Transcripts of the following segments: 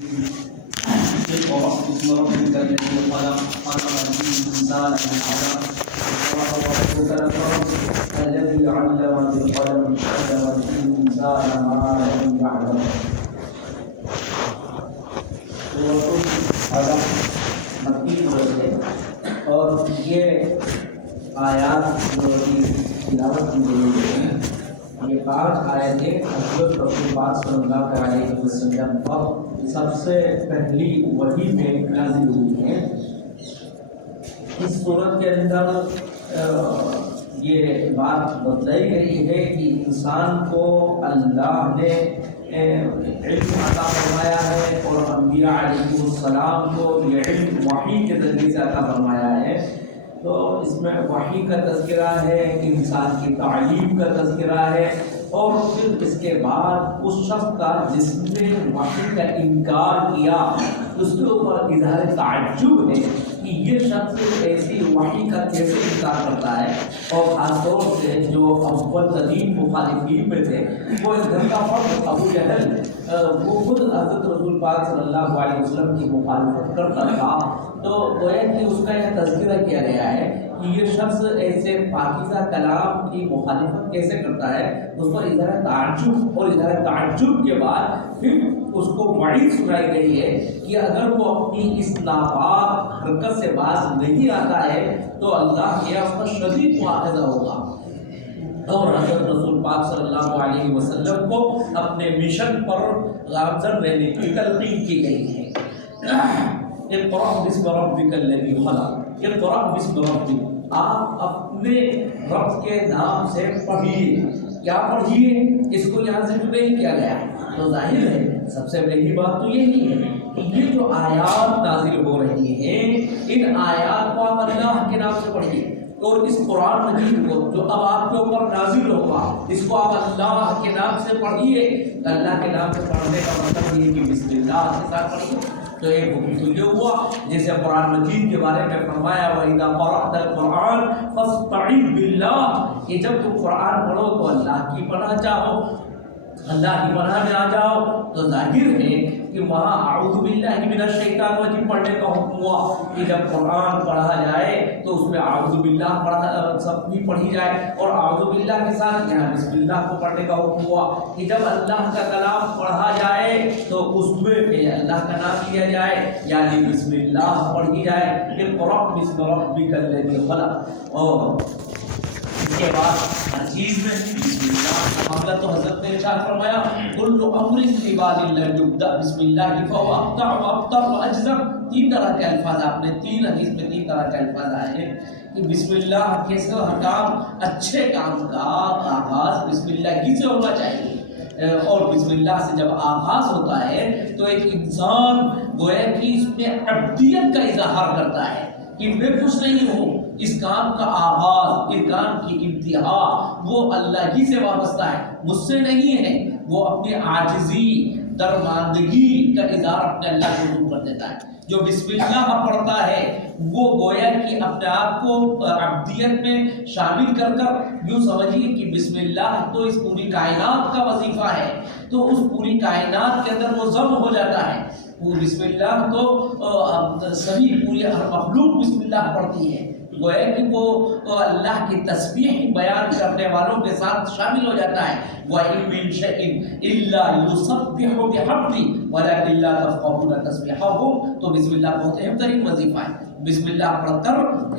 اقرأ باسم ربك الذي خلق خلق الإنسان من علق اقرأ وربك الأكرم الذي علم بالقلم علم الإنسان ما لم يعلم. مکی صورت ہے اور یہ آیات جو تلاوت کی گئی ہیں یہ 5 آیتیں حضرت رسول پاک صلی اللہ علیہ وسلم پر سب سے پہلی وحی میں نازل ہوئی ہیں. اس صورت کے اندر یہ بات بتائی گئی ہے کہ انسان کو اللہ نے علم عطا فرمایا ہے اور انبیاء علیہ السلام کو یہ علم وحی کے ذریعے سے عطا فرمایا ہے. تو اس میں وحی کا تذکرہ ہے کہ انسان کی تعلیم کا تذکرہ ہے اور پھر اس کے بعد اس شخص کا جس نے وحی کا انکار کیا اس کے اوپر اظہار تعجب ہے کہ یہ شخص ایسی وحی کا کیسے انکار کرتا ہے. اور خاص طور سے جو اول ترین مخالفین میں تھے وہ ایک گھر کا فرد ابو جہل وہ خود حضرت رسول پاک صلی اللہ علیہ وسلم کی مخالفت کرتا تھا. تو گویا کہ اس کا یہ تذکرہ کیا گیا ہے کہ یہ شخص ایسے پاکیزہ کلام کی مخالفت کیسے کرتا ہے. اس پر اظہار تعجب اور اظہار تعجب کے بعد پھر اس کو وعید سنائی گئی ہے کہ اگر وہ اپنی اس ناپاک حرکت سے باز نہیں آتا ہے تو اللہ کے اس پر شدید مواخذہ ہوگا. اور حضرت رسول پاک صلی اللہ علیہ وسلم کو اپنے مشن پر گامزن رہنے کی تلقین کی گئی ہے. اقرأ باسم ربک الذی خلق اقرأ باسم ربک آپ اپنے رب کے نام سے پڑھیے. کیا پڑھیے؟ اس کو یہاں سے نہیں کیا گیا تو ظاہر ہے سب سے پہلی بات تو یہی ہے کہ یہ جو آیات نازل ہو رہی ہیں ان آیات کو آپ اللہ کے نام سے پڑھیے اور اس قرآن مجید کو جو اب آپ کے اوپر نازل ہوگا اس کو آپ اللہ کے نام سے پڑھیے. اللہ کے نام سے پڑھنے کا مطلب یہ کہ بسم اللہ کے ساتھ پڑھیے. تو ایک حکم تو یہ ہوا جیسے قرآن مجید کے بارے میں فرمایا وَإِذَا قَرَأْتَ الْقُرْآنَ فَاسْتَعِذْ بِاللَّهِ کہ جب تم قرآن پڑھو تو اللہ کی پناہ چاہو اللہ کی پناہ میں آ جاؤ. تو ظاہر ہے کہ وہاں اعوذ باللہ من الشیطان الرجیم پڑھنے کا حکم ہوا کہ جب قرآن پڑھا جائے تو اس میں اعوذ باللہ سب بھی پڑھی جائے اور اعوذ باللہ کے ساتھ یہاں بسم اللہ کو پڑھنے کا حکم ہوا کہ جب اللہ کا کلام پڑھا جائے تو اس میں اللہ کا نام لیا جائے یعنی بسم اللہ پڑھی جائے. اقرأ باسم ربک الذی خلق اور اس کے بعد ہر چیز میں بسم اللہ کا معاملہ تو حضرت نے ارشاد فرمایا کل امر لبال لم یبدأ بسم اللہ فهو اقطع وابتر واجزم. 3 طرح کے الفاظ آپ نے 3 حدیث میں 3 طرح کے الفاظ آئے ہیں کہ بسم اللہ کیسے ہر کام اچھے کام کا آغاز بسم اللہ ہی سے ہونا چاہیے. اور بسم اللہ سے جب آغاز ہوتا ہے تو ایک انسان گویا کہ اس میں عبدیت کا اظہار کرتا ہے کہ میں کچھ نہیں ہوں. اس کام کا آغاز اس کام کی انتہا وہ اللہ ہی سے وابستہ ہے مجھ سے نہیں ہے. وہ اپنی عاجزی درماندگی کا اظہار اپنے اللہ کو دور کر دیتا ہے. جو بسم اللہ پڑھتا ہے وہ گویا کہ اپنے آپ کو عبدیت میں شامل کر یوں سمجھیے کہ بسم اللہ تو اس پوری کائنات کا وظیفہ ہے. تو اس پوری کائنات کے اندر وہ ضم ہو جاتا ہے. وہ بسم اللہ تو سبھی پوری ہر مخلوق بسم اللہ پڑھتی ہے. گویا کہ وہ اللہ کی تسبیح بیان کرنے والوں کے ساتھ شامل ہو جاتا ہے. وَإِن مِّن شَيْءٍ إِلَّا يُسَبِّحُ بِحَمْدِهِ وَلَكِن لَّا تَفْقَهُونَ تَسْبِيحَهُمْ. تو بسم اللہ بہت اہم ترین وظیفہ ہے. بسم اللہ پڑھ کر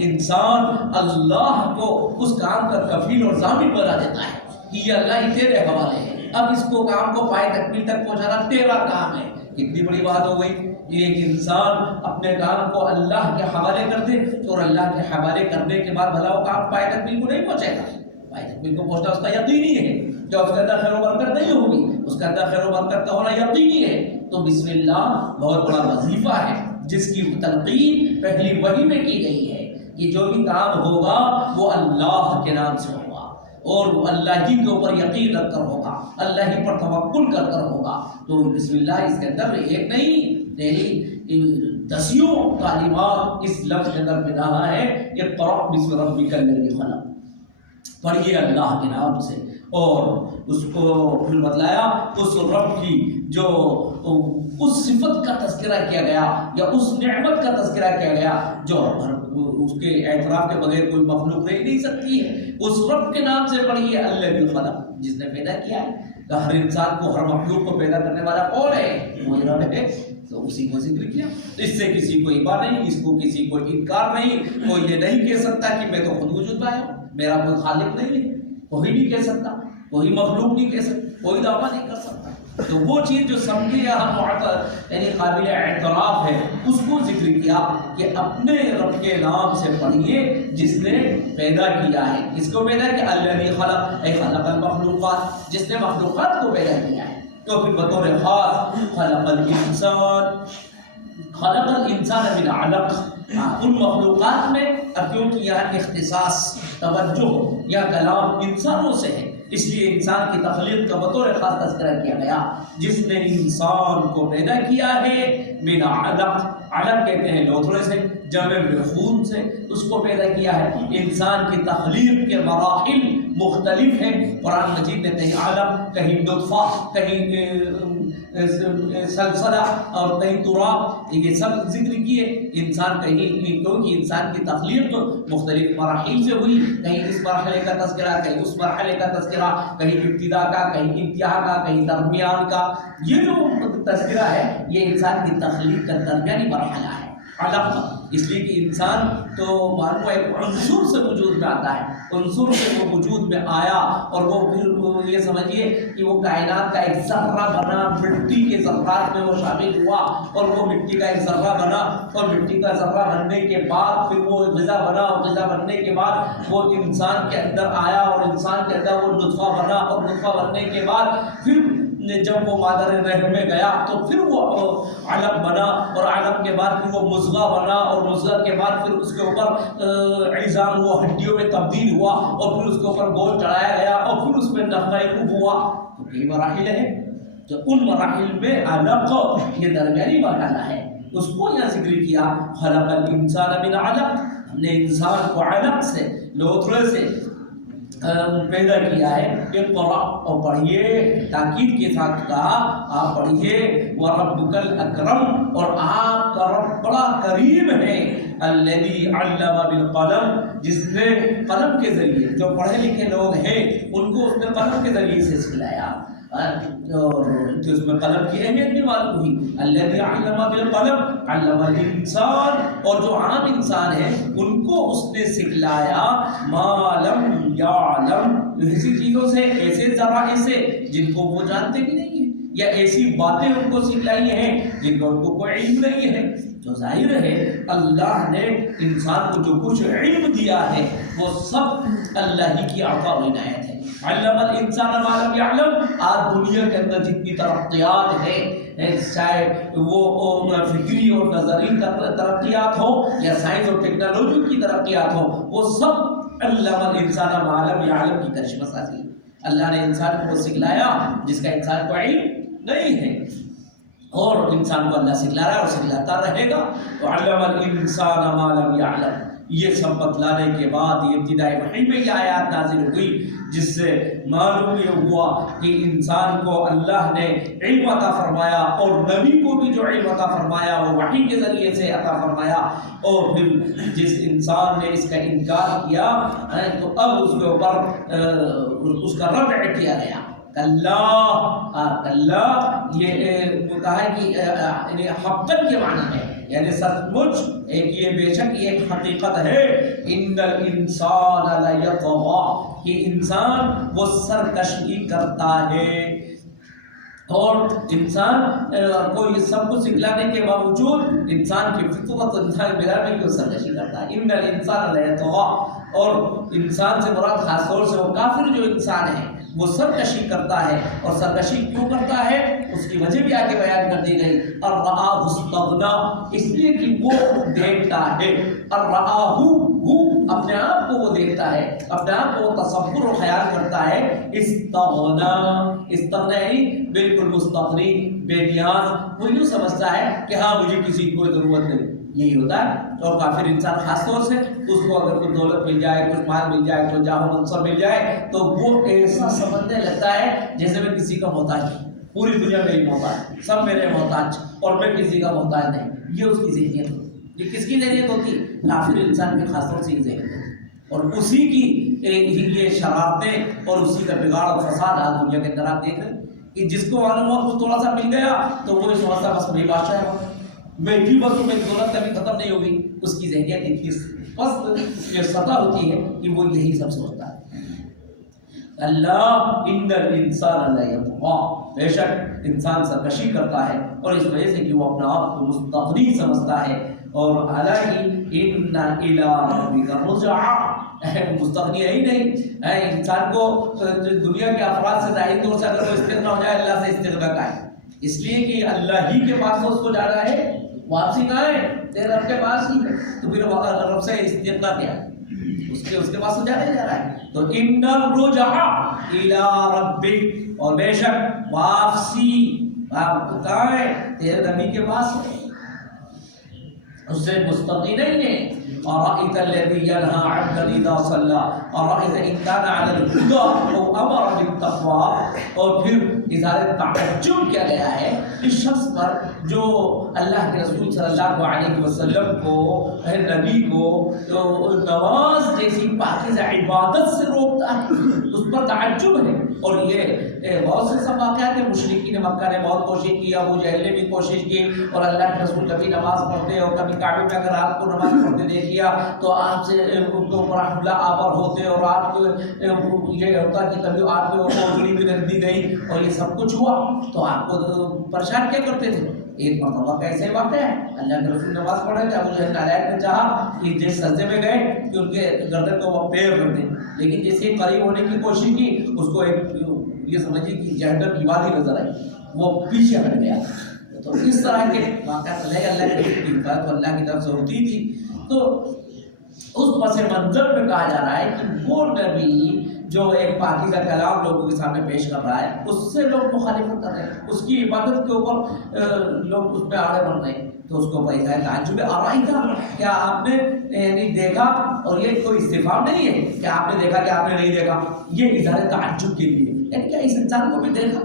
انسان اللہ کو اس کام کا کفیل اور ضامن بنا دیتا ہے کہ یہ اللہ ہی تیرے حوالے ہے. اب اس کو کام کو پائے تکمیل تک پہنچانا تیرا کام ہے. کتنی بڑی بات ہو گئی. ایک انسان اپنے کام کو اللہ کے حوالے کر دے اور اللہ کے حوالے کرنے کے بعد بھلا وہ کام پائے تکمیل کو نہیں پہنچے گا. پائے تکمیل کو پہنچنا اس کا یقینی ہے کہ اس کے اندر خیر و برکت نہیں ہوگی. اس کے اندر خیر و برکت کا ہونا یقینی ہے. تو بسم اللہ بہت بڑا وظیفہ ہے جس کی تلقین پہلی وحی میں کی گئی ہے کہ جو بھی کام ہوگا وہ اللہ کے نام سے ہوگا اور وہ اللہ ہی کے اوپر یقین رکھ کر ہوگا اللہ ہی پر توکل کر کر ہوگا. تو بسم اللہ اس کے اندر ایک نہیں دسیوں تعلیمات اس لفظ کے اندر بنا ہے. اقرأ باسم ربک الذی خلق پڑھیے اللہ کے نام سے اور اس کو پھر بتلایا اس رب کی جو اس صفت کا تذکرہ کیا گیا یا اس نعمت کا تذکرہ کیا گیا جو اس کے اعتراف کے بغیر کوئی مخلوق رہ نہیں سکتی ہے. اس رب کے نام سے پڑھیے الذی خلق، جس نے پیدا کیا ہے. کہ ہر انسان کو، ہر مخلوق کو پیدا کرنے والا کون ہے؟ وہی رب ہے. تو اسی کو ذکر کیا. اس سے کسی کو ابا نہیں، اس کو کسی کو انکار نہیں. کوئی یہ نہیں کہہ سکتا کہ میں تو خود وجود میں آیا ہوں، میرا کوئی خالق نہیں ہے. کوئی نہیں کہہ سکتا، کوئی مخلوق نہیں کہہ سکتا، کوئی دعویٰ نہیں کر سکتا. تو وہ چیز جو سمجھے یہاں یعنی قابل اعتراف ہے، اس کو ذکر کیا کہ اپنے رب کے نام سے پڑھیے جس نے پیدا کیا ہے. کس کو پیدا کیا؟ الذی خلق، اے خلق المخلوقات، جس نے مخلوقات کو پیدا کیا ہے. تو پھر بطور خاص خلق الانسان، خلق الانسان من علق. ان مخلوقات میں، اب کیونکہ یہاں اختصاص، توجہ یا کلام انسانوں سے ہے، اس لیے انسان کی تخلیق کا بطور خاص تذکرہ کیا گیا. جس نے انسان کو پیدا کیا ہے من علق، علق کہتے ہیں لوتھڑے سے، جمع خون سے اس کو پیدا کیا ہے. انسان کی تخلیق کے مراحل مختلف ہیں. قرآن مجید نے کہیں علق، کہیں نطفہ، کہیں سلسلہ اور کہیں تراب، یہ سب ذکر کیے. انسان کہیں، کیونکہ انسان کی تخلیق مختلف مراحل سے ہوئی، کہیں اس مرحلے کا تذکرہ، کہیں اس مرحلے کا تذکرہ، کہیں ابتدا کا، کہیں انتہا کا، کہیں درمیان کا. یہ جو تذکرہ ہے یہ انسان کی تخلیق کا درمیانی مرحلہ ہے علق. اس لیے کہ انسان تو معلوم ہے ایک عنصر سے وجود میں آتا ہے، عنصر سے وہ وجود میں آیا اور وہ پھر یہ سمجھیے کہ وہ کائنات کا ایک ذرہ بنا، مٹی کے ذرات میں وہ شامل ہوا اور وہ مٹی کا ایک ذرہ بنا، اور مٹی کا ذرہ بننے کے بعد پھر وہ غذا بنا، اور غذا بننے کے بعد وہ انسان کے اندر آیا اور انسان کے اندر وہ نطفہ بنا، اور نطفہ بننے کے بعد پھر جب وہ مادر رحم میں گیا تو پھر وہ علق بنا، اور علق کے بعد پھر وہ مضغہ بنا، اور مضغہ کے بعد پھر اس کے اوپر عظام وہ ہڈیوں میں تبدیل ہوا، اور پھر اس کے اوپر گوشت چڑھایا گیا، اور پھر اس میں نفخہ روح ہوا. تو یہ مراحل ہیں. تو ان مراحل میں علق یہ درمیانی مرحلہ ہے، اس کو یہاں ذکر کیا. خلق الانسان من علق، ہم نے انسان کو علق سے، لوتھڑے سے پیدا کیا ہے. اقرأ، اور پڑھیے، تاکید کے ساتھ کہا آپ پڑھیے. وَرَبُّكَ الْأَكْرَمُ، اور آپ کا رب بڑا کریم ہے. الَّذِي عَلَّمَ بِالْقَلَمِ، جس نے قلم کے ذریعے، جو پڑھے لکھے لوگ ہیں ان کو اس نے قلم کے ذریعے سے سکھلایا. اور اس میں قلم کی اہمیت بھی معلوم ہوئی. الذی علم بالقلم علم الانسان، اور جو عام انسان ہیں ان کو اس نے سکھلایا ما لم یعلم، ایسی چیزوں سے، ایسے ذرائع سے جن کو وہ جانتے بھی نہیں ہیں، یا ایسی باتیں ان کو سکھلائی ہیں جن کا ان کو کوئی علم نہیں ہے. تو ظاہر ہے اللہ نے انسان کو جو کچھ علم دیا ہے وہ سب اللہ ہی کی عطا و عنایت ہے. علم الانسان ما لم یعلم. آج دنیا کے اندر جتنی ترقیات ہیں، چاہے وہ فکری اور نظری ترقیات ہو یا سائنس اور ٹیکنالوجی کی ترقیات ہو، وہ سب علم الانسان ما لم یعلم کی کرشمہ سازی. اللہ نے انسان کو سکھلایا جس کا انسان کو علم نہیں ہے، اور انسان کو اللہ سکھلا رہا ہے اور سکھلاتا رہے گا. تو علم الانسان ما لم یعلم، یہ سب بتلانے کے بعد یہ ابتدائی وحی میں یہ آیات نازل ہوئی جس سے معلوم یہ ہوا کہ انسان کو اللہ نے علم عطا فرمایا، اور نبی کو بھی جو علم عطا فرمایا وہ وحی کے ذریعے سے عطا فرمایا. اور پھر جس انسان نے اس کا انکار کیا تو اب اس کے اوپر اس کا رد کیا گیا. کلا، یہ کہا ہے کہ حقاً کے معنی ہے، یعنی سچ مچ، ایک یہ بے شک یہ ایک حقیقت ہے. ان الانسان لیطغی، کہ انسان وہ سرکشی کرتا ہے. اور انسان کو یہ سب کچھ سکھلانے کے باوجود انسان کی فطرت، انسان مزاج میں کیوں سرکشی کرتا ہے. ان الانسان لیطغی، اور انسان سے مراد خاص طور سے وہ کافر جو انسان ہے وہ سرکشی کرتا ہے. اور سرکشی کیوں کرتا ہے اس کی وجہ بھی آگے بیان کر دی گئی. الرآہ استغنی، اس لیے کہ وہ دیکھتا ہے. الرآہ، اپنے آپ کو وہ دیکھتا ہے، اپنے آپ کو وہ تصور و خیال کرتا ہے. استغنی، استغنی بالکل مستغنی، بے نیاز. وہ یوں سمجھتا ہے کہ ہاں مجھے کسی کی کوئی ضرورت نہیں، یہی ہوتا ہے. اور کافر انسان خاص طور سے اس کو اگر کوئی دولت مل جائے، کچھ مال مل جائے، کوئی جاہ و منصب مل جائے تو وہ ایسا سمجھنے لگتا ہے جیسے میں کسی کا محتاج ہوں. پوری دنیا میری محتاج، سب میرے محتاج اور میں کسی کا محتاج نہیں، یہ اس کی ذہنیت ہوتی ہے۔ یہ کس کی ذہنیت ہوتی ہے؟ کافر انسان کی خاص طور سے یہ ذہنیت ہوتی ہے، اور اسی کی یہ شرارتیں اور اسی کا بگاڑ اور فساد آج دنیا کے اندر آپ دیکھ رہے ہیں کہ جس کو معلوم ہوا کچھ تھوڑا سا مل گیا تو وہ سمجھتا بس میری بادشاہ ہے، بیٹھی بس میری دولت کبھی ختم نہیں ہوگی۔ اس کی ذہنیت اتنی پست یہ سطح ہوتی ہے کہ وہ یہی سب سوچتا ہے۔ اللہ ان الانسان لیطغی، بے شک انسان سرکشی کرتا ہے اور اس وجہ سے کہ وہ اپنا آپ کو مستغنی سمجھتا ہے، اور حالانکہ ان الی ربک الرجعی، مستغنی ہے ہی نہیں ہے انسان کو دنیا کے افراد سے ظاہری طور سے اگر وہ استغنا ہو جائے اللہ سے استغنا کا ہے، اس لیے کہ اللہ ہی کے پاس اس کو جانا ہے، واپسی کہاں ہے؟ تیرے رب کے پاس ہی ہے، تو پھر رب سے استغنا کیا ہے؟ اس کے پاس تو جانا ہی جا رہا ہے۔ تو ان الرجع الی ربک، اور بے شک واپسی کہاں ہے؟ تیرے نبی کے پاس ہے، اس سے مستغنی نہیں ہے۔ أرأيت الذي ينهى عبدا إذا صلى أرأيت إن كان على الهدى أو أمر بالتقوى، اور پھر اظہار تعجب کیا گیا ہے اس شخص پر جو اللہ کے رسول صلی اللہ علیہ وسلم کو، نبی کو نماز جیسی پاکیزہ عبادت سے روکتا ہے، اس پر تعجب ہے۔ اور یہ بہت سے سب واقعات ہیں، مشرکین مکہ نے بہت کوشش کی، ابو جہل نے بھی کوشش کی، اور اللہ کے رسول کبھی نماز پڑھتے اور کبھی کعبے میں اگر آپ کو نماز پڑھتے دیکھ لیا تو آپ سے ان کے اوپر حملہ آور ہوتے، اور آپ کو یہ ہوتا کہ کبھی آپ کو اوجڑی بھی رکھ دی گئی اور یہ سب کچھ ہوا، تو آپ کو پریشان کیا کرتے تھے۔ ایک مرتبہ کا ایسے واقعہ ہے، اللہ کے رسول نماز پڑھے تھے، ابو جہل نالائق نے چاہا کہ جس سجدے میں گئے کہ ان کے گردن کو وہ پیر کر دیں، لیکن جیسے قریب ہونے کی کوشش کی اس کو ایک یہ سمجھیے کہ جہنم کی وادی نظر آئی، وہ پیچھے ہٹ گیا۔ تو اس طرح کے واقعات اللہ کے رسول کی حفاظت اللہ کی طرف سے ہوتی تھی۔ تو اس پس منظر میں کہا جا رہا ہے کہ وہ نبی جو ایک پاکیزہ کلام لوگوں کے سامنے پیش کر رہا ہے، اس سے لوگ مخالفت کر رہے ہیں، اس کی عبادت کے اوپر لوگ اس پہ آڑے بڑھ رہے ہیں، تو اس کو پیدا ہے تعجب۔ ارائیتا، کیا آپ نے نہیں دیکھا؟ اور یہ کوئی استفہام نہیں ہے کہ آپ نے دیکھا کہ آپ نے نہیں دیکھا، یہ اظہار تعجب کے لیے، یعنی کیا اس انسان کو بھی دیکھا؟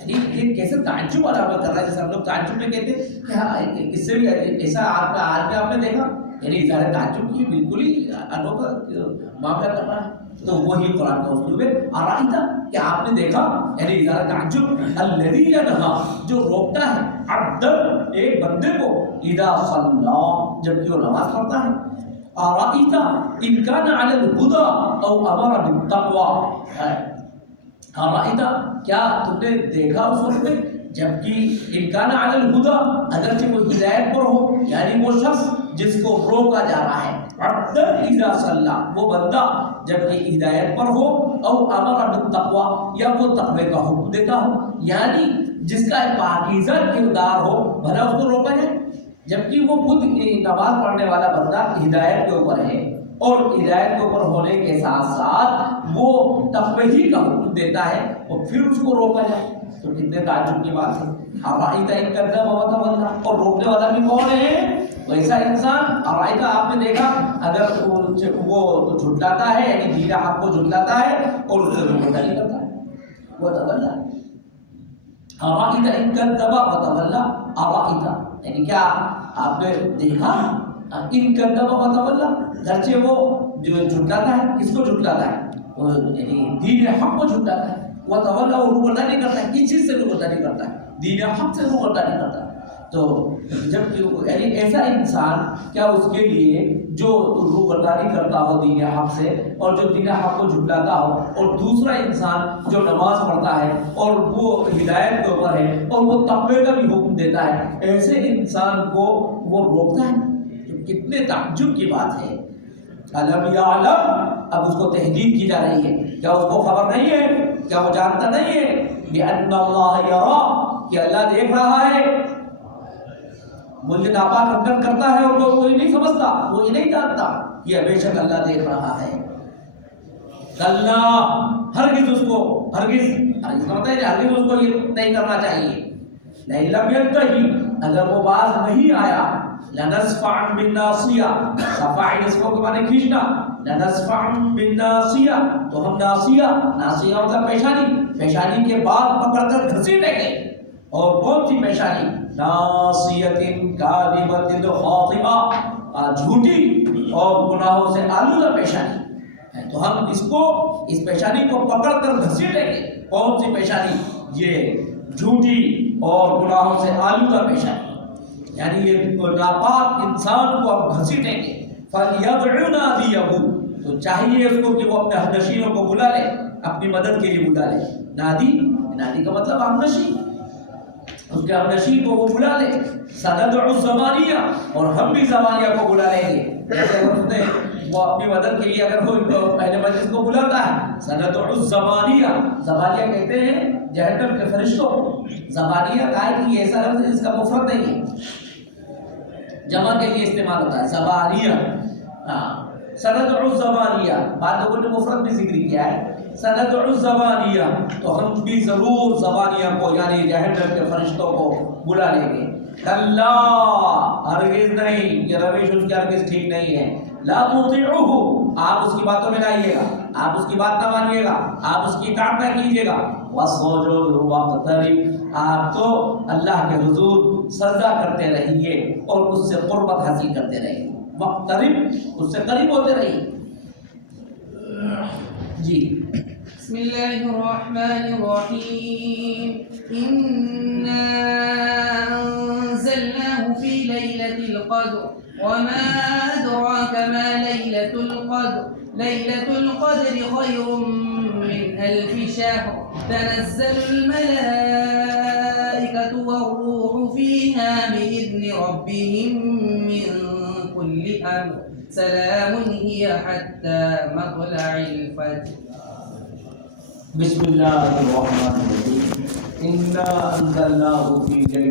یعنی یہ کیسے تعجب والا عمل کر رہا ہے، جیسے ہم لوگ تعجب میں کہتے ہیں کہ ہاں اس سے بھی ایسا آپ نے دیکھا، یعنی اظہار تعجب کی بالکل ہی انوکھا معاملہ کر رہا ہے۔ تو وہی قرآن کا اسلوب ہے، ارائیتا، کیا آپ نے دیکھا؟ یعنی اظہار تعجب، الذی ینہا، جو روکتا ہے، عبدا، ایک بندے کو، اذا صلی، جبکہ وہ نماز پڑھتا ہے، ارائیتا ان کان علی الہدی او امر بالتقوی، ارائیتا، کیا تم نے دیکھا اس وقت میں جبکہ ان کان علی الہدی، اگرچہ وہ ہدایت پر ہو، یعنی وہ شخص جس کو روکا جا رہا ہے، عبدا اذا صلی، وہ بندہ جبکہ ہدایت پر ہو، او امر بالتقوی، یا وہ تقوی کا حکم دیتا ہو، یعنی جس کا پاکیزہ کردار ہو، بھلا اس کو روکا جائے، جبکہ وہ خود نماز پڑھنے والا بندہ ہدایت کے اوپر ہے، اور ہدایت کے اوپر ہونے کے ساتھ ساتھ وہ تقوی ہی کا حکم دیتا ہے، اور پھر اس کو روکا جائے، تو کتنے تعجب کی بات ہے۔ ارائیتا ان کذب وتولى، اور روکنے والا بھی کون ہے؟ ویسا انسان، ارائیتا، آپ نے دیکھا، اگر وہ جھٹلاتا ہے، یعنی دین حق کو جھٹلاتا ہے اور اس سے روکتا نہیں کرتا ہے، وتولى، ارائیتا ان کذب وتولى، ارائیتا، یعنی کیا آپ نے دیکھا؟ ان کذب وتولى، گرچہ وہ جو جھٹلاتا ہے، کس کو جھٹلاتا ہے؟ یعنی دین حق کو جھٹلاتا ہے، وتولى، وہ روگردانی کرتا ہے، کس چیز سے روگردانی کرتا ہے؟ دین حق سے روگردانی کرتا ہے۔ تو جب یعنی ایسا انسان، کیا اس کے لیے جو روگردانی کرتا ہو دین حق سے اور جو دین حق کو جھٹلاتا ہو، اور دوسرا انسان جو نماز پڑھتا ہے اور وہ ہدایت کے اوپر ہے اور وہ تقوی کا بھی حکم دیتا ہے، ایسے انسان کو وہ روکتا ہے، تو کتنے تعجب کی بات ہے۔ الم یعلم، اب اس کو تحقیق کی جا رہی ہے، کیا اس کو خبر نہیں ہے، کیا وہ جانتا نہیں ہے بأن اللہ یرا، کہ اللہ دیکھ رہا ہے؟ وہ یہ ناپاک حرکت کرتا ہے اور کوئی نہیں سمجھتا، وہ یہ نہیں جانتا کہ بے شک اللہ دیکھ رہا ہے۔ کلا، ہرگز اس کو، ہرگز اس کو یہ نہیں کرنا چاہیے۔ لئن لم ینتہی، اگر وہ باز نہیں آیا، لنسفعا بالناصیہ، صفائی نسبوں کے معنی کھینچنا، لنسفعا بالناصیہ، تو ہم ناصیہ، ناصیہ مطلب پیشانی، پیشانی کے بال پکڑ کر گھسیٹیں گے. اور کون سی پیشانی؟ ناصیۃ کاذبۃ خاطئہ، جھوٹی اور گناہوں سے آلودہ پیشانی. تو ہم اس پیشانی کو پکڑ کر گھسیٹیں گے. کون سی پیشانی؟ یہ جھوٹی اور گناہوں سے آلودہ پیشانی، یعنی یہ ناپاک انسان کو اب گھسیٹیں گے. فَلْيَدْعُ نَادِيَهُ، تو چاہیے اس کو کہ وہ اپنے ہمنشینوں کو بلا لے، اپنی مدد کے لیے بلا لے. نادی کا مطلب ہمنشین، اس کے ہمنشین کو وہ بلا لے. سَنَدْعُ الزَّبَانِيَّةَ، اور ہم بھی زبانیہ کو بلا لیں گے. جیسے وہ اپنی مدد کے لیے اگر وہ پہلے مجلس کو بلاتا ہے، سَنَدْعُ الزَّبَانِيَّةَ، زبانیہ کہتے ہیں جہنم کے فرشتوں کو. زبانیہ کا ہے کہ ایسا لفظ جس کا مفرد نہیں ہے، جمع کے لیے استعمال ہوتا ہے زبانیہ. سَنَدْعُ الزَّبَانِيَّةَ، بعد لوگوں نے مفرد بھی ذکر کیا ہے. سَنَدْعُ الزَّبَانِيَّةَ، تو ہم بھی ضرور زبانیہ کو یعنی جہنم کے فرشتوں کو بلا لیں گے. کلا، ہرگز نہیں، یہ روش اس کی ہرگز ٹھیک نہیں ہے. لا تطیعوہ، آپ اس کی باتوں میں نہ آئیے گا، آپ اس کی بات نہ مانیے گا، آپ اس کی اطاعت نہ کیجیے گا. وَاسْجُدْ وَاقْتَرِب، آپ تو اللہ کے حضور سجدہ کرتے رہیے اور اس سے قربت حاصل کرتے رہیے. وَاقْتَرِب، اس سے قریب ہوتے رہیے. جی بسم اللہ الرحمن الرحیم. اِنَّا أَنزَلْنَاهُ فِي لَيْلَةِ الْقَدْرِ وَمَا أَدْرَاكَ مَا لَيْلَةُ الْقَدْرِ. لَيْلَةُ الْقَدْرِ خَيْرٌ مِّنْ أَلْفِ شَهْرٍ. تَنَزَّلُ الْمَلَائِكَةُ وَالرُّوحُ فِيهَا بِإِذْنِ رَبِّهِم مِّن كُلِّ أَمْرٍ. سلام هي حتى مطلع الفجر. بسم اللہ الرحمن الرحیم. اِنَّا أَنزَلْنَاهُ فِي لَيْلَةِ